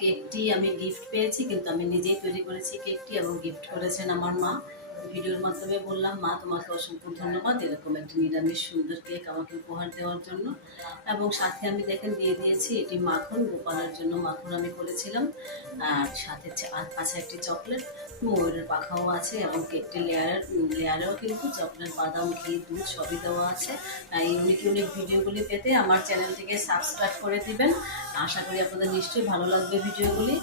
কেকটি আমি গিফট পেয়েছি, কিন্তু আমি নিজেই তৈরি করেছি কেকটি এবং গিফট করেছেন আমার মা। ভিডিওর মাধ্যমে বললাম, মা তোমাকে অসংখ্য ধন্যবাদ এরকম একটি নিরামিষ সুন্দর কেক আমাকে উপহার দেওয়ার জন্য। এবং সাথে আমি দেখেন দিয়ে দিয়েছি এটি মাখন, গোপালের জন্য মাখন আমি করেছিলাম। আর সাথে আছে একটি চকলেট, ময়ূরের পাখাও আছে এবং কেকটি লেয়ারেও কিন্তু চকলেট, বাদাম, ঘি, দুধ সবই দেওয়া আছে। ইউনিক ইউনিক ভিডিওগুলি পেতে আমার চ্যানেলটিকে সাবস্ক্রাইব করে দিবেন। আশা করি আপনাদের নিশ্চয়ই ভালো লাগবে ভিডিওগুলি।